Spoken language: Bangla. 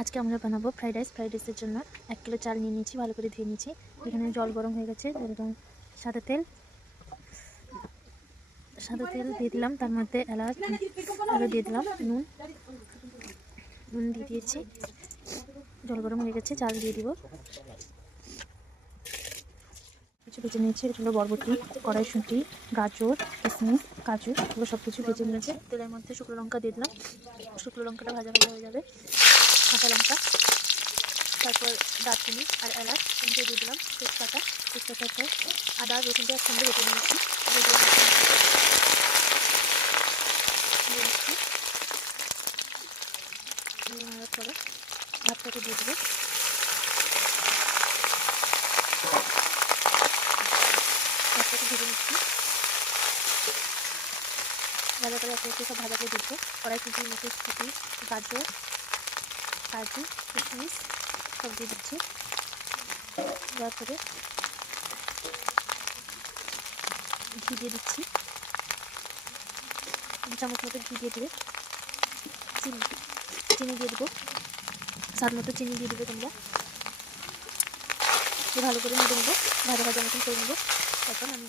আজকে আমরা বানাবো ফ্রাইড রাইস। ফ্রাইড রাইসের জন্য 1 কিলো চাল নিয়ে নিয়েছি, ভালো করে ধুয়ে নিয়েছি। এখানে জল গরম হয়ে গেছে, এবং সাদা তেল দিয়ে দিলাম, তার মধ্যে এলাচ দিয়ে দিলাম, নুন দিয়ে দিয়েছি। জল গরম হয়ে গেছে, চাল দিয়ে দিব। কিছু ভেজে নিয়েছি, এটা হলো বরবটি, কড়াইশুঁটি, গাজর, কিশমিশ, কাজু, এগুলো সব কিছু ভেজে নিয়েছে। তেলের মধ্যে শুকনো লঙ্কা দিয়ে দিলাম, শুকনো লঙ্কাটা ভাজা হয়ে যাবে। কাঁচা লঙ্কা, তারপর দারচিনি আর এলাচ দিয়ে দিলাম, তেজপাতা, আদা রসুনটা একসঙ্গে বেটে নিয়েছি, নেওয়ার পরে ভাতটাকে দিয়ে দেবো। ভাতটাকে ভেজে নিচ্ছি, ভাজা করে একে একে সব ভাজা করে দিচ্ছি। কড়াইশুঁটি, মটরশুঁটি, গাজর, কাজু, কিশমিশ সব দিয়ে দিচ্ছি। দেওয়ার পরে ঘি দিয়ে দিচ্ছি, 2 চামচ মতো ঘি দিয়ে দেবে। চিনি দিয়ে দেবো, স্বাদ মতো চিনি দিয়ে দেবে তোমরা। ভালো করে নেড়ে নেবো, ভাজা মতন করে নেবো, তারপর আমি